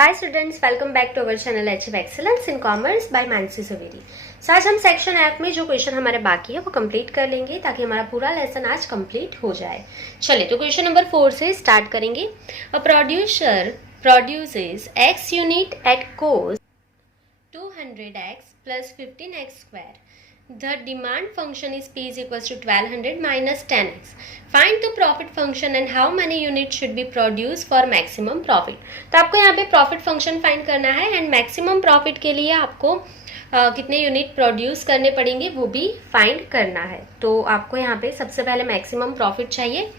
Hi students, welcome back to our channel achieve excellence in commerce by Mansi Suvedi. So आज हम section app में जो question हमारे बाकी है वो कंप्लीट कर लेंगे ताकि हमारा पूरा लेसन आज कंप्लीट हो जाए। चलिए तो क्वेश्चन नंबर 4 से स्टार्ट करेंगे। A producer produces x unit at cost 200x plus 15x square. The demand function is P is equals to 1200 minus 10x. Find the profit function and how many units should be produced for maximum profit. तो आपको यहाँ पे profit function find करना है and maximum profit के लिए आपको कितने यूनिट प्रोड्यूस करने पड़ेंगे वो भी फाइंड करना है। तो आपको यहाँ पे सबसे पहले मैक्सिमम प्रॉफिट चाहिए।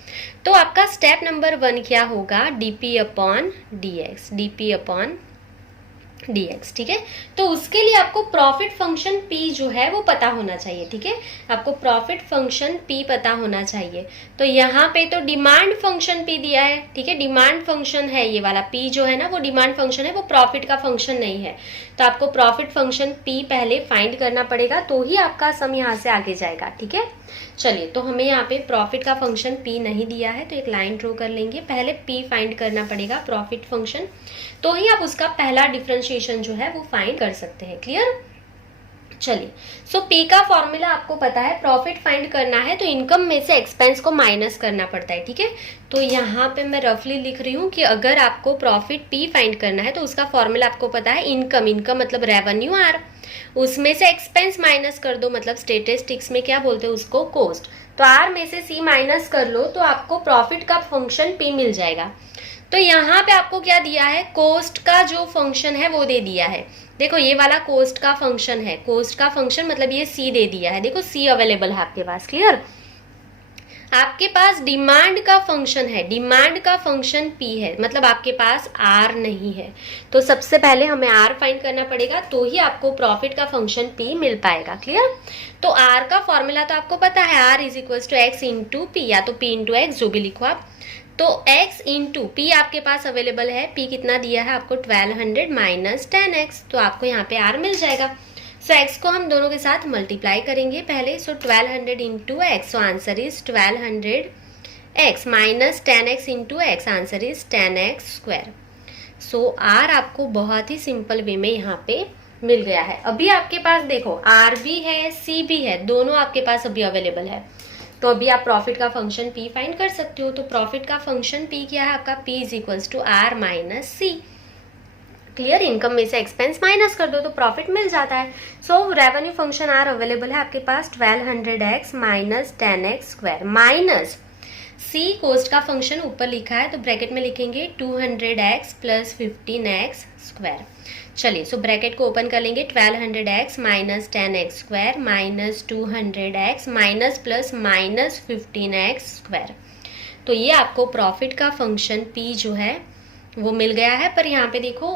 तो आपका स्टेप नंबर 1 क्या होगा? dp upon dx, dp upon dx। ठीक है, तो उसके लिए आपको प्रॉफिट फंक्शन p जो है वो पता होना चाहिए। ठीक है, आपको प्रॉफिट फंक्शन p पता होना चाहिए। तो यहाँ पे तो डिमांड फंक्शन p दिया है। ठीक है, डिमांड फंक्शन है ये वाला p जो है ना, वो डिमांड फंक्शन है, वो प्रॉफिट का फंक्शन नहीं है। तो आपको प्रॉफिट फंक्शन p पहले फाइंड करना पड़ेगा, तो ही आपका सम यहाँ से आगे जाएगा। ठीक है, चलिए तो हमें यहाँ पे प्रॉफिट का फंक्शन p नहीं दिया है, तो एक लाइन ड्रॉ कर लेंगे। पहले p फाइंड करना पड़ेगा प्रॉफिट फंक्शन, तो ही आप उसका पहला डिफरेंशिएशन जो है वो फाइंड कर सकते हैं। क्लियर? चलिए, सो p का फॉर्मूला आपको पता है, प्रॉफिट फाइंड करना है तो इनकम में से एक्सपेंस को माइनस करना पड़ता है। ठीक है, तो यहाँ पे मैं रफली लिख रही हूँ कि अगर आपको प्रॉफिट p फाइंड करना है तो उसका फॉर्मूला आपको पता है, इनकम, इनकम मतलब रेवेन्यू r, उसमें से एक्सपेंस माइनस कर दो, मतलब स्टेटिस्टिक्स में क्या बोलते हैं उसको, कॉस्ट। तो r में से c माइनस कर लो तो आपको प्रॉफिट का फंक्शन p मिल जाएगा। तो यहाँ पे आपको क्या दिया है, कोस्ट का जो फंक्शन है वो दे दिया है। देखो ये वाला कोस्ट का फंक्शन है, कोस्ट का फंक्शन मतलब ये सी दे दिया है। देखो सी अवेलेबल है आपके पास। क्लियर? आपके पास डिमांड का फंक्शन है, डिमांड का फंक्शन पी है, मतलब आपके पास आर नहीं है। तो सबसे पहले हमें आर फाइंड करना पड़ेगा, तो ही आपको प्रॉफिट का फंक्शन पी मिल पाएगा। क्लियर? तो आर का फॉर्मूला तो आपको पता है, R is equal to X into P, या तो पी इंटू एक्स, जो भी लिखो आप। तो x इंटू पी आपके पास अवेलेबल है, p कितना दिया है आपको, 1200 माइनस 10x, तो आपको यहाँ पे r मिल जाएगा। सो x को हम दोनों के साथ मल्टीप्लाई करेंगे पहले। सो 1200 into x, so answer is 1200x minus 10x into x, answer is 10x square. So r आपको बहुत ही सिंपल वे में यहाँ पे मिल गया है। अभी आपके पास देखो r भी है, c भी है, दोनों आपके पास अभी अवेलेबल है। तो अभी आप प्रॉफिट का फंक्शन p फाइंड कर सकते हो। तो प्रॉफिट का फंक्शन p क्या है आपका, p is equals to r minus C. Clear? Income में से एक्सपेंस माइनस कर दो तो प्रॉफिट मिल जाता है। So revenue function r available है आपके पास, 1200x minus 10x square minus c, cost का फंक्शन ऊपर लिखा है तो ब्रैकेट में लिखेंगे 200x प्लस 15x स्क्वायर। चलिए, सो ब्रैकेट को ओपन कर लेंगे, 1200x minus 10x square minus 200x minus plus minus 15x square. तो ये आपको प्रॉफिट का फंक्शन p जो है वो मिल गया है। पर यहाँ पे देखो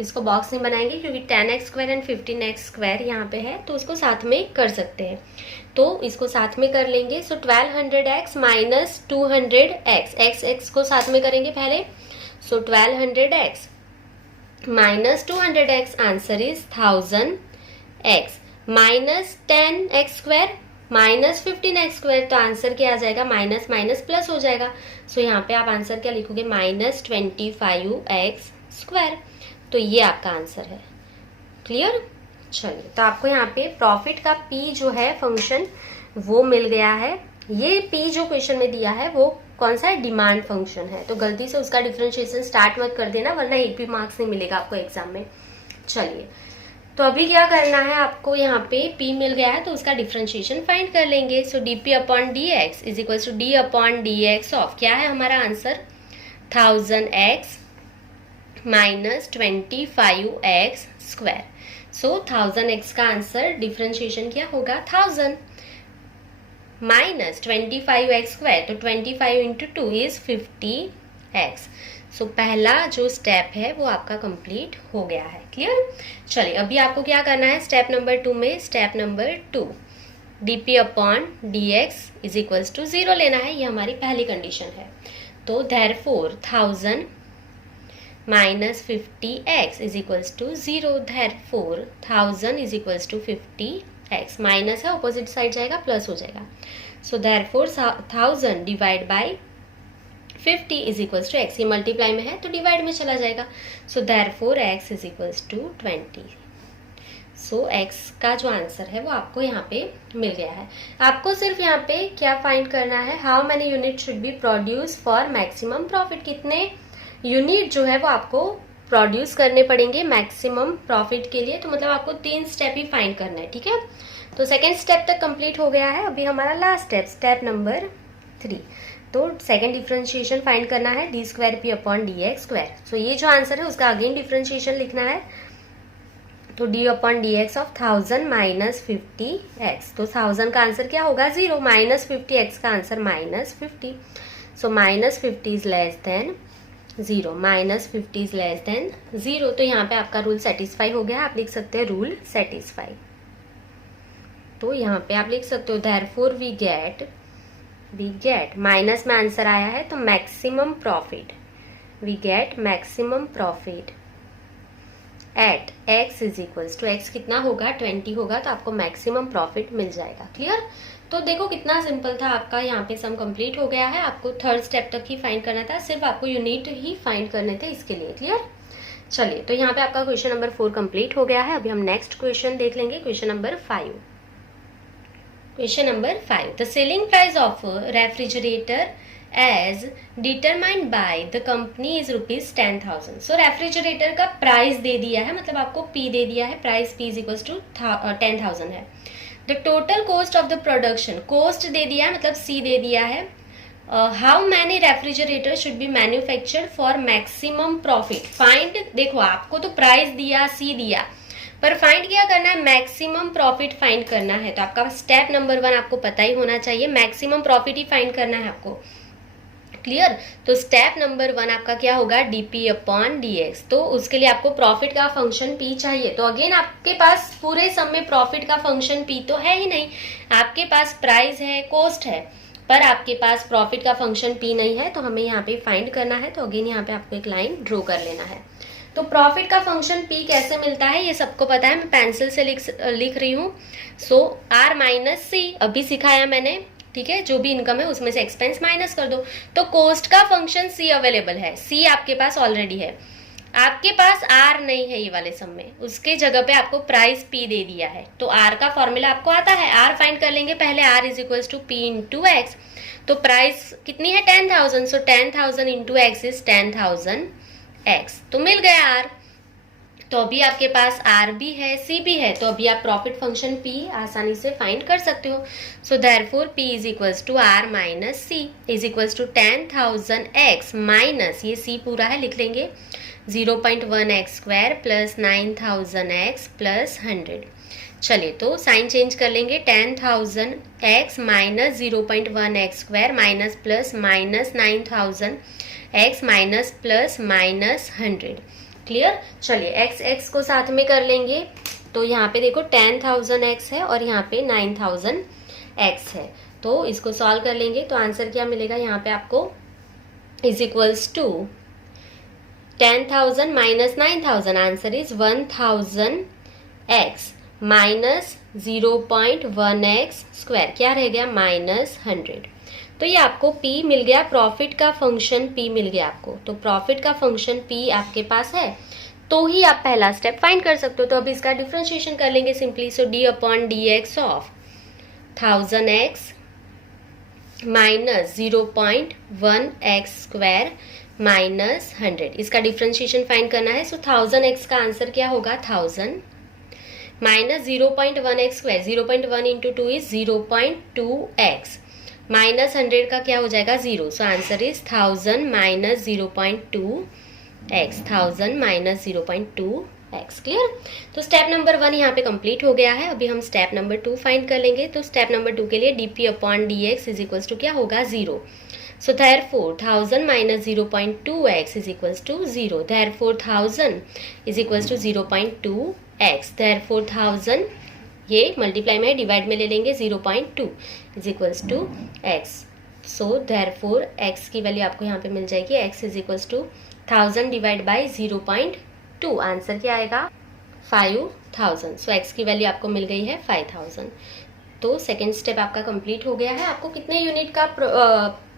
इसको बॉक्स नहीं बनाएंगे क्योंकि 10x square and 15x square यहाँ पे है, तो उसको साथ में कर सकते हैं। तो इसको साथ में कर लेंगे। सो 1200x माइनस 200x, x को साथ में करेंगे पहले। सो 1200x minus 200x, answer is 1000x minus 10x square minus 15x square, तो आंसर क्या आ जाएगा, माइनस माइनस प्लस हो जाएगा। सो यहाँ पे आप आंसर क्या लिखोगे, माइनस 25x स्क्वायर। तो ये आपका आंसर है। क्लियर? चलिए, तो आपको यहाँ पे प्रॉफिट का p जो है फंक्शन वो मिल गया है। ये p जो क्वेश्चन में दिया है वो कौन सा है, डिमांड फंक्शन है। तो गलती से उसका डिफरेंशिएशन स्टार्ट मत कर देना, वरना एक भी मार्क्स नहीं मिलेगा आपको एग्जाम में। चलिए, तो अभी क्या करना है आपको, यहाँ पे p मिल गया है तो उसका डिफरेंशिएशन फाइंड कर लेंगे। So dp upon dx is equal to d upon dx of, क्या है हमारा answer, 1000x minus 25x square. सो 1000x का आंसर डिफरेंशिएशन क्या होगा, 1000 माइनस 25x स्क्वायर, तो 25 इंटू 2 इज 50x। सो पहला जो स्टेप है वो आपका कंप्लीट हो गया है। क्लियर? चलिए, अभी आपको क्या करना है स्टेप नंबर 2 में, step number 2 dp upon dx is equals to 0 लेना है, ये हमारी पहली कंडीशन है। तो therefore 1000 minus 50x is equals to 0, therefore 1000 is equals to 50x, minus है ऑपोजिट साइड जाएगा प्लस हो जाएगा। So therefore 1000 divide by 50 is equals to X, ये मल्टीप्लाई में है तो डिवाइड में चला जाएगा। So therefore X is equals to 20। So x का जो आंसर है वो आपको यहाँ पे मिल गया है। आपको सिर्फ यहाँ पे क्या फाइंड करना है, how many unit should be produce for maximum profit, कितने यूनिट जो है वो आपको प्रोड्यूस करने पड़ेंगे मैक्सिमम प्रॉफिट के लिए। तो मतलब आपको 3 स्टेप ही फाइंड करना है, ठीक है। तो सेकेंड स्टेप तक कंप्लीट हो गया है। अभी हमारा लास्ट स्टेप, स्टेप नंबर 3। तो सेकेंड डिफरेंशिएशन फाइंड करना है, D square P upon D X square. तो ये जो आंसर है उसका अगेन डिफरेंशिएशन लिखना है। तो D upon D X of 1000 minus 50x। तो 1000 का आंसर क्या होगा 0, माइनस 50x का answer minus 50। So minus 50 is less than 0, minus 50 is less than 0। तो यहाँ पे आपका रूल सेटिस्फाई हो गया। आप लिख सकते हैं रूल सेटिस्फाई। तो यहाँ पे आप लिख सकते हो देयरफॉर वी गेट माइनस में आंसर आया है तो maximum profit, we get maximum profit at x is equals to x कितना होगा 20 होगा, तो आपको मैक्सिमम प्रॉफिट मिल जाएगा। क्लियर। तो देखो कितना सिंपल था आपका, यहाँ पे सम कंप्लीट हो गया है। आपको थर्ड स्टेप तक ही फाइंड करना था, सिर्फ आपको यूनिट ही फाइंड करने थे इसके लिए। क्लियर। चलिए, तो यहाँ पे आपका क्वेश्चन नंबर 4 कंप्लीट हो गया है। अभी हम नेक्स्ट क्वेश्चन देख लेंगे, question number 5। Question number 5, the selling price of refrigerator as determined by the company is rupees 10,000। So refrigerator का प्राइस दे दिया है, मतलब आपको पी दे दिया है, price P is equals to 10,000 है। The total cost of the production, cost दे दिया है मतलब सी दे दिया है। How many refrigerator should be manufactured for maximum profit. Find, देखो आपको तो प्राइस दिया, सी दिया, पर फाइंड क्या करना है, मैक्सिमम प्रॉफिट फाइंड करना है। तो आपका स्टेप नंबर 1 आपको पता ही होना चाहिए, मैक्सिमम प्रॉफिट ही फाइंड करना है आपको। क्लियर। तो स्टेप नंबर 1 आपका क्या होगा, डीपी अपॉन डीएक्स। तो उसके लिए आपको प्रॉफिट का फंक्शन पी चाहिए। तो अगेन आपके पास पूरे सम में प्रॉफिट का फंक्शन पी तो है ही नहीं, आपके पास प्राइस है, कॉस्ट है, पर आपके पास प्रॉफिट का फंक्शन पी नहीं है। तो हमें यहाँ पे फाइंड करना है। तो अगेन यहाँ पे आपको एक लाइन ड्रॉ कर लेना है। तो प्रॉफिट का फंक्शन पी कैसे मिलता है ये सबको पता है, मैं पेंसिल से लिख रही हूँ। सो आर माइनस सी, अभी सिखाया मैंने, ठीक है। जो भी इनकम है उसमें से एक्सपेंस माइनस कर दो। तो कॉस्ट का फंक्शन सी अवेलेबल है, सी आपके पास ऑलरेडी है, आपके पास आर नहीं है ये वाले सम में, उसके जगह पे आपको प्राइस पी दे दिया है। तो आर का फॉर्मूला आपको आता है, आर फाइंड कर लेंगे पहले, R is equals to P into X. तो प्राइस कितनी है 10,000, so 10,000 into X is 10,000 X. तो मिल गया आर। तो अभी आपके पास आर भी है, सी भी है, तो अभी आप प्रॉफिट फंक्शन पी आसानी से फाइंड कर सकते हो। So therefore P is equals to R minus C is equals to 10,000 X minus, ये सी पूरा है लिख लेंगे, 0.1 X square plus 9,000 X plus 100। चलिए, तो साइन चेंज कर लेंगे, 10,000 X minus 0.1 X square minus plus minus 9,000 X minus plus minus 100। Clear. चलिए, एक्स एक्स को साथ में कर लेंगे। तो यहाँ पे देखो 10,000 एक्स है और यहाँ पे 9,000 एक्स है। तो इसको सॉल्व कर लेंगे तो आंसर क्या मिलेगा, यहाँ पे आपको is equals to 10,000 minus 9,000, answer is 1,000 X minus 0.1 X square, क्या रह गया माइनस 100। तो ये आपको P मिल गया, प्रॉफिट का फंक्शन P मिल गया आपको। तो प्रॉफिट का फंक्शन P आपके पास है तो ही आप पहला स्टेप फाइंड कर सकते हो। तो अब इसका डिफरेंशिएशन कर लेंगे simply. So d upon D X of 1000 x minus 0.1 X square minus 100, इसका डिफरेंशिएशन फाइंड करना है। सो 1000 एक्स का आंसर क्या होगा 1000 minus 0.1 X square, 0.1 into 2 is 0.2 x minus 100 का क्या हो जाएगा 0। So answer is 1000 minus 0.2 x, 1000 minus 0.2 x. Clear. तो स्टेप नंबर 1 यहाँ पे कंप्लीट हो गया है। अभी हम स्टेप नंबर 2 फाइंड कर लेंगे। तो स्टेप नंबर 2 के लिए dp upon dx is equals to क्या होगा 0। So therefore 1000 minus 0.2 X is equals to 0। Therefore 1000 is equals to 0.2 X. Therefore 1000 ये मल्टीप्लाई में है, डिवाइड में ले लेंगे, 0.2 is equals to X. So therefore X की वैल्यू आपको यहाँ पे मिल जाएगी, X is equals to 1000 divide by 0.2, answer क्या आएगा 5000। सो एक्स की वैल्यू आपको मिल गई है 5000। तो सेकेंड स्टेप आपका कंप्लीट हो गया है। आपको कितने यूनिट का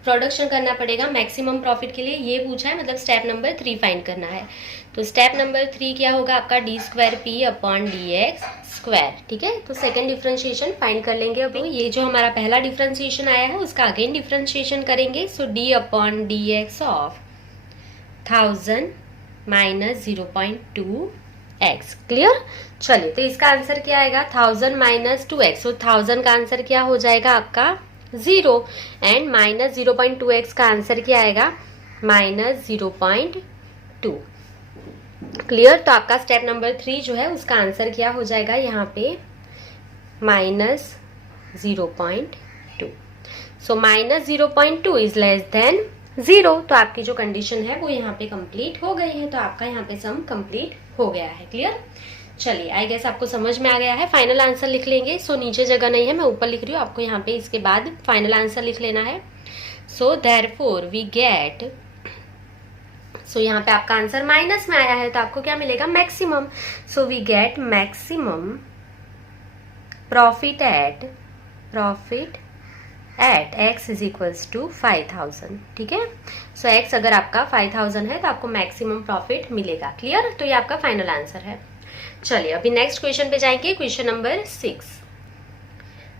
प्रोडक्शन करना पड़ेगा मैक्सिमम प्रॉफिट के लिए, ये पूछा है, मतलब स्टेप नंबर 3 फाइंड करना है। तो स्टेप नंबर 3 क्या होगा आपका, d2p/dx²। ठीक है, तो सेकंड डिफरेंशिएशन फाइंड कर लेंगे। अभी ये जो हमारा पहला डिफरेंशिएशन आया है उसका अगेन डिफरेंशिएशन करेंगे। सो d/dx ऑफ 1000 - 0.2x। क्लियर। चलिए, तो इसका आंसर क्या आएगा, 1000 - 2x। तो 1000 का आंसर क्या हो जाएगा आपका 0, एंड -0.2x का आंसर क्या आएगा -0.2। क्लियर। तो आपका स्टेप नंबर 3 जो है उसका आंसर क्या हो जाएगा यहाँ पे -0.2। सो -0.2 इज लेस देन 0। तो आपकी जो कंडीशन है वो यहाँ पे कंप्लीट हो गई है। तो आपका यहाँ पे सम कंप्लीट हो गया है। क्लियर। चलिए, आई गेस आपको समझ में आ गया है। फाइनल आंसर लिख लेंगे। सो नीचे जगह नहीं है, मैं ऊपर लिख रही हूँ, आपको यहाँ पे इसके बाद फाइनल आंसर लिख लेना है। सो देयरफॉर वी गेट, सो यहाँ पे आपका आंसर माइनस में आया है तो आपको क्या मिलेगा, maximum. So we get maximum profit at x is equals to 5000। ठीक है। सो x अगर आपका 5000 है तो आपको मैक्सिमम प्रॉफिट मिलेगा। क्लियर। तो ये आपका फाइनल आंसर है। चलिए, अभी नेक्स्ट क्वेश्चन पे जाएंगे। Question number 6।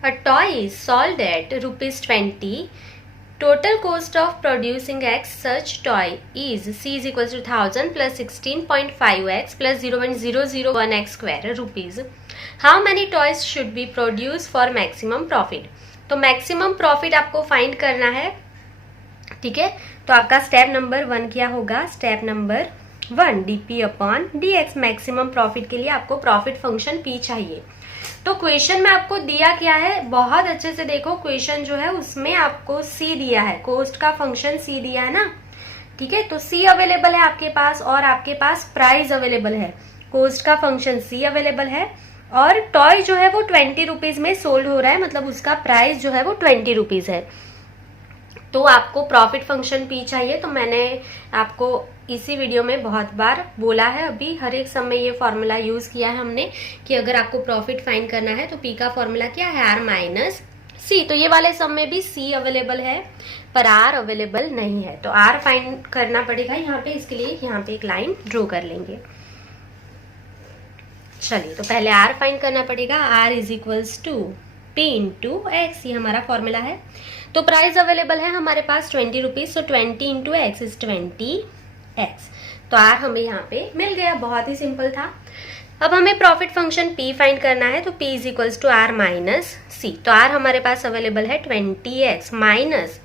A toy is sold at ₹20। Total cost of producing x such toy is c is equals to 1000 plus 16.5x plus 0.001x² rupees. How many toys should be produced for maximum profit? तो maximum profit आपको find करना है। ठीक है। तो आपका step number 1 क्या होगा, step number 1 dp/dx। Maximum profit के लिए आपको प्रॉफिट फंक्शन p चाहिए। तो क्वेश्चन में आपको दिया क्या है, बहुत अच्छे से देखो, क्वेश्चन जो है उसमें आपको c दिया है, कॉस्ट का फंक्शन c दिया है ना। ठीक है। तो c अवेलेबल है आपके पास और आपके पास प्राइस अवेलेबल है, कॉस्ट का फंक्शन c अवेलेबल है, और टॉय जो है वो 20 रुपीज में सोल्ड हो रहा है, मतलब उसका प्राइस जो है वो 20 रुपीज है। तो आपको प्रॉफिट फंक्शन p चाहिए। तो मैंने आपको इसी वीडियो में बहुत बार बोला है, अभी हर एक समय ये फॉर्मूला यूज किया है हमने कि अगर आपको प्रॉफिट फाइंड करना है तो p का फॉर्मूला क्या है, r माइनस c। तो ये वाले सम में भी c अवेलेबल है पर r अवेलेबल नहीं है, तो r फाइंड करना पड़ेगा यहाँ पे। इसके लिए यहाँ पे एक लाइन ड्रॉ कर लेंगे। चलिए, तो पहले r फाइंड करना पड़ेगा। r is equals to p into X, ये हमारा फॉर्मूला है। तो प्राइस अवेलेबल है हमारे पास 20 rupees, so 20 into X is 20x। तो r हमें यहाँ पे मिल गया, बहुत ही सिंपल था। अब हमें प्रॉफिट फंक्शन p फाइंड करना है, तो p is equals to r minus c। तो r हमारे पास अवेलेबल है 20x माइनस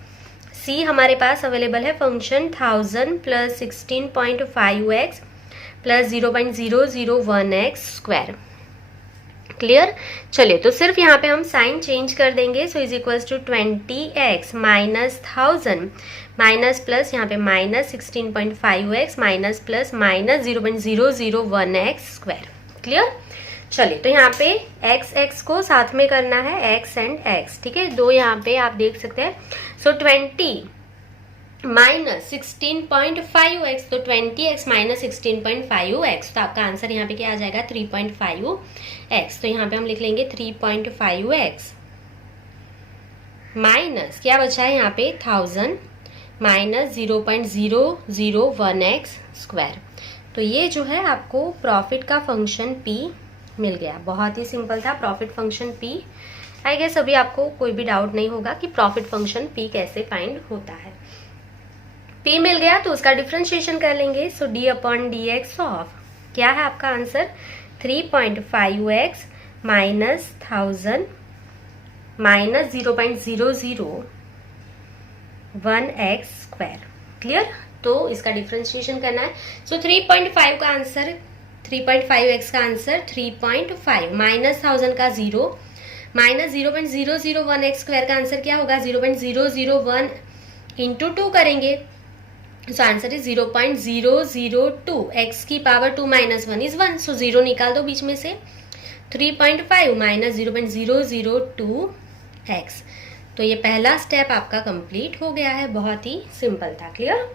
c हमारे पास अवेलेबल है function 1000 plus 16.5x plus 0.001x²। Clear. चलिए, तो सिर्फ यहाँ पे हम साइन चेंज कर देंगे। So is equals to 20x minus 1000 minus plus यहाँ पे minus 16.5x minus plus minus 0.001x²। Clear. चलिए, तो यहाँ पे x को साथ में करना है, x एंड x। ठीक है, दो यहाँ पे आप देख सकते हैं। सो 20 माइनस 16.5x, तो 20x माइनस 16.5x, तो आपका आंसर यहाँ पे क्या आ जाएगा 3.5x। तो यहाँ पे हम लिख लेंगे 3.5x माइनस क्या बचा है यहाँ पे 1000 माइनस 0.001x²। तो ये जो है आपको प्रॉफिट का फंक्शन p मिल गया। बहुत ही सिंपल था profit function p। I guess अभी आपको कोई भी डाउट नहीं होगा कि प्रॉफिट फंक्शन p कैसे फाइंड होता है। p मिल गया तो उसका डिफरेंशिएशन कर लेंगे। सो d/dx ऑफ क्या है आपका answer 3.5x minus 1000 minus 0.001x²। Clear. तो इसका डिफरेंशिएशन करना है। सो 3.5 का आंसर 3.5x का आंसर 3.5 माइनस 1000 का 0 माइनस 0.001x² का आंसर क्या होगा 0.001 इंटू 2 करेंगे। So answer is 0.002। x की पावर 2 माइनस 1 इज 1। सो 0 निकाल दो बीच में से। 3.5 माइनस 0.002x। तो ये पहला स्टेप आपका कंप्लीट हो गया है, बहुत ही सिंपल था। क्लियर।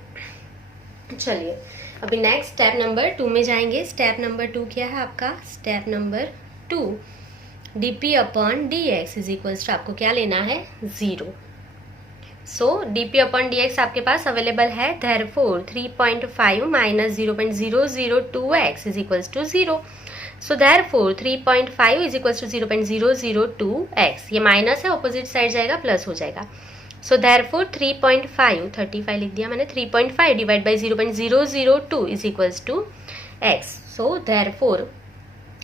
चलिए, अभी नेक्स्ट स्टेप नंबर 2 में जाएंगे। स्टेप नंबर 2 क्या है आपका, step number 2 dp/dx is equals to आपको क्या लेना है 0। सो dp अपॉन dx आपके पास अवेलेबल है, therefore 3.5 minus 0.002x is equals to 0. So therefore 3.5 is equals to 0.002x. ये माइनस है, ऑपोजिट साइड जाएगा प्लस हो जाएगा. सो देयरफॉर 3.5 35 लिख दिया मैंने, 3.5 divide by 0.002 is equals to x. So therefore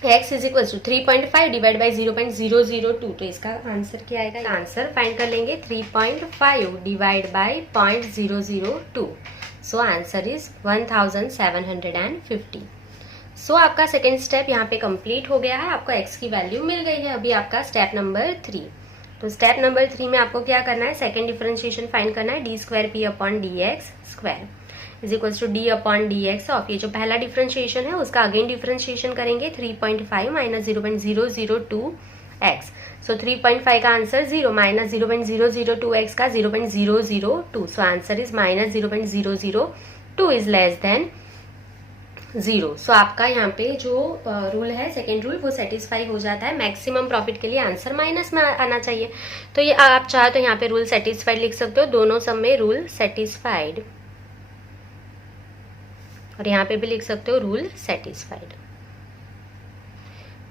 x is equals to 3.5 divide by 0.002. तो इसका आंसर क्या आएगा? आंसर फाइंड कर लेंगे 3.5 divide by 0.002. So answer is 1750. सो आपका सेकेंड स्टेप यहाँ पे कंप्लीट हो गया है, आपको x की वैल्यू मिल गई है. अभी आपका स्टेप नंबर 3. तो स्टेप नंबर 3 में आपको क्या करना है? सेकेंड डिफरेंशिएशन फाइंड करना है. D square P upon D X square is equals to D upon D X of, ये जो पहला डिफरेंशिएशन है उसका अगेन डिफरेंशिएशन करेंगे. 3.5 माइनस 0.002x. सो 3.5 का आंसर 0 माइनस 0.002x का 0.002. So answer is minus 0.002 is less than 0. सो आपका यहाँ पे जो रूल है सेकेंड रूल वो सेटिस्फाई हो जाता है. मैक्सिमम प्रॉफिट के लिए आंसर माइनस में आना चाहिए. तो ये आप चाहे तो यहाँ पे रूल सेटिस्फाइड लिख सकते हो, दोनों सब में रूल सेटिस्फाइड, और यहाँ पे भी लिख सकते हो रूल सेटिस्फाइड.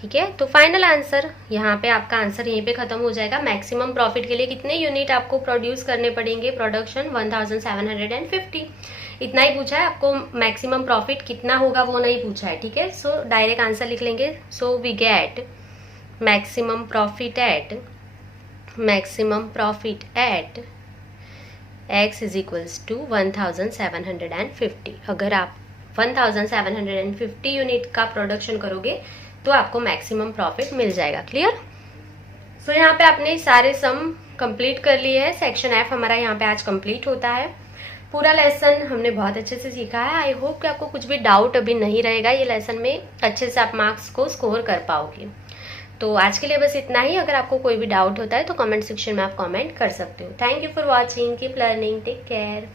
ठीक है, तो फाइनल आंसर यहाँ पे आपका आंसर यहीं पे खत्म हो जाएगा. मैक्सिमम प्रॉफिट के लिए कितने यूनिट आपको प्रोड्यूस करने पड़ेंगे? प्रोडक्शन 1750. इतना ही पूछा है आपको. मैक्सिमम प्रॉफिट कितना होगा वो नहीं पूछा है. ठीक है, सो डायरेक्ट आंसर लिख लेंगे. So we get maximum profit at x is equals to 1750. अगर आप 1750 यूनिट का प्रोडक्शन करोगे तो आपको मैक्सिमम प्रॉफिट मिल जाएगा. क्लियर? सो यहाँ पे आपने सारे सम कंप्लीट कर लिए हैं. सेक्शन एफ हमारा यहाँ पे आज कंप्लीट होता है. पूरा लेसन हमने बहुत अच्छे से सीखा है. आई होप कि आपको कुछ भी डाउट अभी नहीं रहेगा. ये लेसन में अच्छे से आप मार्क्स को स्कोर कर पाओगे. तो आज के लिए बस इतना ही. अगर आपको कोई भी डाउट होता है तो कमेंट सेक्शन में आप कमेंट कर सकते हो. Thank you for watching. Keep learning. Take care.